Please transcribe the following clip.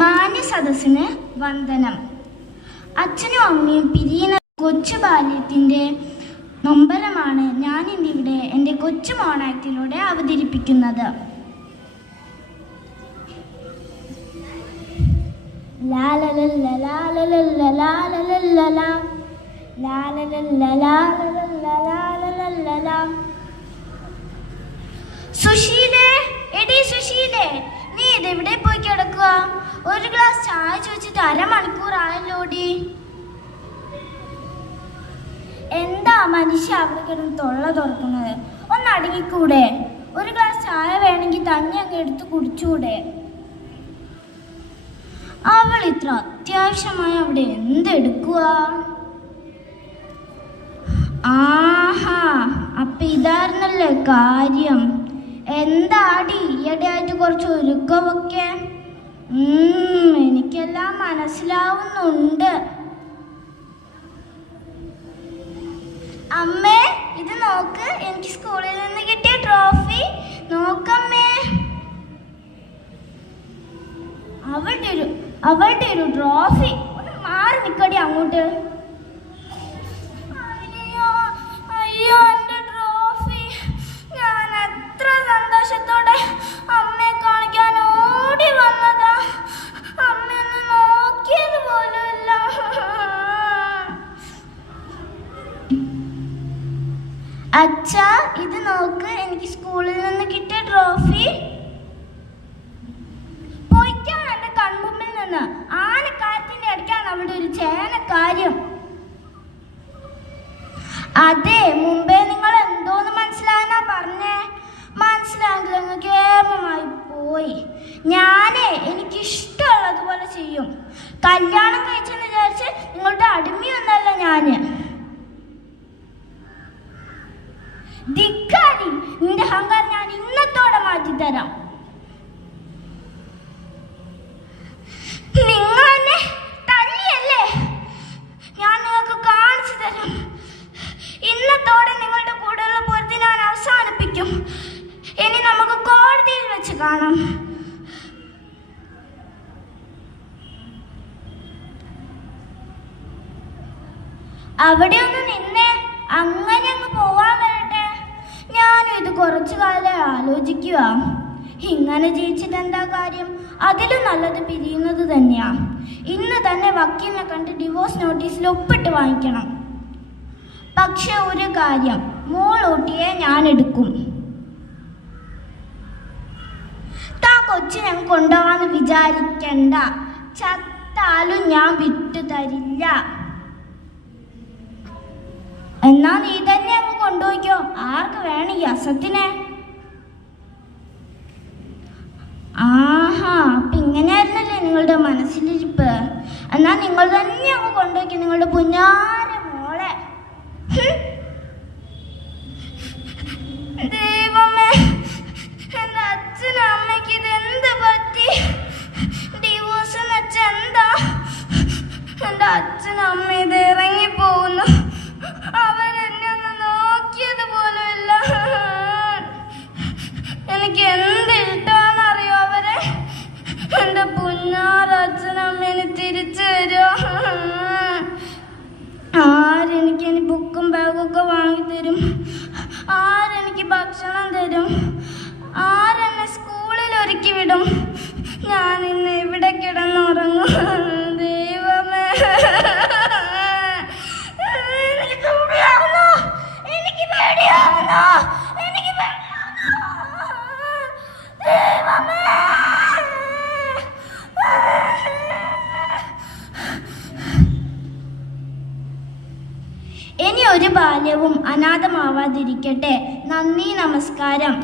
മാന്യ സദസ്സിന് വന്ദനം. അച്ഛനും അമ്മയും പിരിയുന്ന കൊച്ചു ബാല്യത്തിൻ്റെ നൊമ്പരമാണ് ഞാനിന്നിവിടെ എൻ്റെ കൊച്ചു മോണാക്റ്റിലൂടെ അവതരിപ്പിക്കുന്നത്. സുശീലേ, എടി സുശീലേ, നീ ഇതെവിടെ പോയി കിടക്കുക? ഒരു ഗ്ലാസ് ചായ ചോദിച്ചിട്ട് അരമണിക്കൂറായല്ലോടി. എന്താ മനുഷ്യ അവിടെ കിടന്ന് തൊള്ള തുറക്കുന്നത്? ഒന്ന് അടങ്ങിക്കൂടെ? ഒരു ഗ്ലാസ് ചായ വേണമെങ്കിൽ തന്നെ അങ്ങ് എടുത്ത് കുടിച്ചൂടെ? അവൾ ഇത്ര അത്യാവശ്യമായി അവിടെ എന്തെടുക്കുക? ആഹാ, അപ്പൊ ഇതായിരുന്നല്ലേ കാര്യം. എന്താടി ഈയിടെയായിട്ട് കുറച്ച് ഒരുക്കമൊക്കെ? എനിക്കെല്ലാം മനസ്സിലാവുന്നുണ്ട്. അമ്മേ, ഇത് നോക്ക്, എനിക്ക് സ്കൂളിൽ നിന്ന് കിട്ടിയ ട്രോഫി. നോക്കമ്മേ, അവളുടെ ഒരു ട്രോഫി. ഒന്ന് മാറി നിക്കടി അങ്ങോട്ട്. അയ്യോ, എന്റെ ട്രോഫി. ഞാൻ എത്ര സന്തോഷത്തോടെ അമ്മയെ കാണിക്കാൻ ഓടി വന്നതാ. അമ്മ ഒന്ന് നോക്കിയത് പോലുമില്ല. അച്ഛാ, ഇത് നോക്ക്, എനിക്ക് സ്കൂളിൽ നിന്ന് കിട്ടിയ ട്രോഫി. പൊയ്ക്കാൻ എന്റെ കൺമുമ്പിൽ നിന്ന്. ആനക്കാര്യത്തിന്റെ അടുക്കാണ് അവിടെ ഒരു ചേനക്കാര്യം. അതെ, മുമ്പേ നിങ്ങൾ എന്തോന്ന് മനസ്സിലായെന്നാ പറഞ്ഞേ? മനസ്സിലായെങ്കിൽ അങ്ങ് കേമമായി പോയി. എനിക്കിഷ്ടമുള്ളതുപോലെ ചെയ്യും. കല്യാണം കഴിച്ചെന്ന് വിചാരിച്ച് നിങ്ങളുടെ അടിമയൊന്നല്ല ഞാന്. ധിക്കാരി, നിന്റെ അഹങ്കാരം ഞാൻ ഇന്നത്തോടെ മാറ്റിത്തരാം. നിങ്ങൾ എന്നെ തല്ലിയല്ലേ? ഞാൻ നിങ്ങൾക്ക് കാണിച്ചു തരാം. ഇന്നത്തോടെ നിങ്ങളുടെ കൂടെയുള്ള പൊരുതി ഞാൻ അവസാനിപ്പിക്കും. ഇനി നമുക്ക് കോടതിയിൽ വെച്ച് കാണാം. അവിടെ ഒന്ന് നിന്നേ, അങ്ങനെ അങ്ങ് പോവാൻ വരട്ടെ. ഞാനും ഇത് കുറച്ചു കാലം ആലോചിക്കുക. ഇങ്ങനെ ജയിച്ചിട്ട് എന്താ കാര്യം? അതിലും നല്ലത് പിരിയുന്നത് തന്നെയാ. ഇന്ന് തന്നെ വക്കീലിനെ കണ്ട് ഡിവോഴ്സ് നോട്ടീസിൽ ഒപ്പിട്ട് വാങ്ങിക്കണം. പക്ഷെ ഒരു കാര്യം, മോളൂട്ടിയെ ഞാൻ എടുക്കും. താൻ കൊച്ചിനെ കൊണ്ടുപോവാന്ന് വിചാരിക്കണ്ട. ചത്താലും ഞാൻ വിട്ടു തരില്ല. എന്നാ നീ തന്നെ അങ്ങ് കൊണ്ടുപോയിക്കോ. ആർക്ക് വേണം ഈ അസത്തിനെ? ആഹാ, അപ്പൊ ഇങ്ങനെയായിരുന്നല്ലേ നിങ്ങളുടെ മനസ്സിലിരിപ്പ്? എന്നാ നിങ്ങൾ തന്നെ അങ്ങ് കൊണ്ടുപോയിക്കോ നിങ്ങളുടെ പുന്നാര മോളെ. ദൈവമേ, എന്റെ അച്ഛനും അമ്മയ്ക്ക് ഇത് എന്ത് പറ്റി? ഡിവോഴ്സ് എന്ന് വെച്ചാൽ എന്താ? എന്റെ അച്ഛനും അമ്മ ഇത് ഇറങ്ങിപ്പോകുന്നു. അവരെന്നെ ഒന്ന് നോക്കിയത് പോലുമില്ല. എനിക്ക് എന്ത് ഇഷ്ടമാണെന്നറിയോ അവരെ? എന്റെ പുന്നാര അച്ഛനമ്മേനെ തിരിച്ചു തരുമോ? ആരെനിക്കിനി ബുക്കും ബാഗൊക്കെ വാങ്ങിത്തരും? ആരെനിക്ക് ഭക്ഷണം തരും? ആരെന്നെ സ്കൂളിൽ ഒരുക്കി വിടും? ഞാൻ ഇന്ന് ഇവിടെ കിടന്നുറങ്ങും. ദൈവമേ, എനിക്ക് പേടിയാവുന്നു. ദൈവമേ. ഇനി ഒരു ബാല്യവും അനാഥമാവാതിരിക്കട്ടെ. നന്ദി, നമസ്കാരം.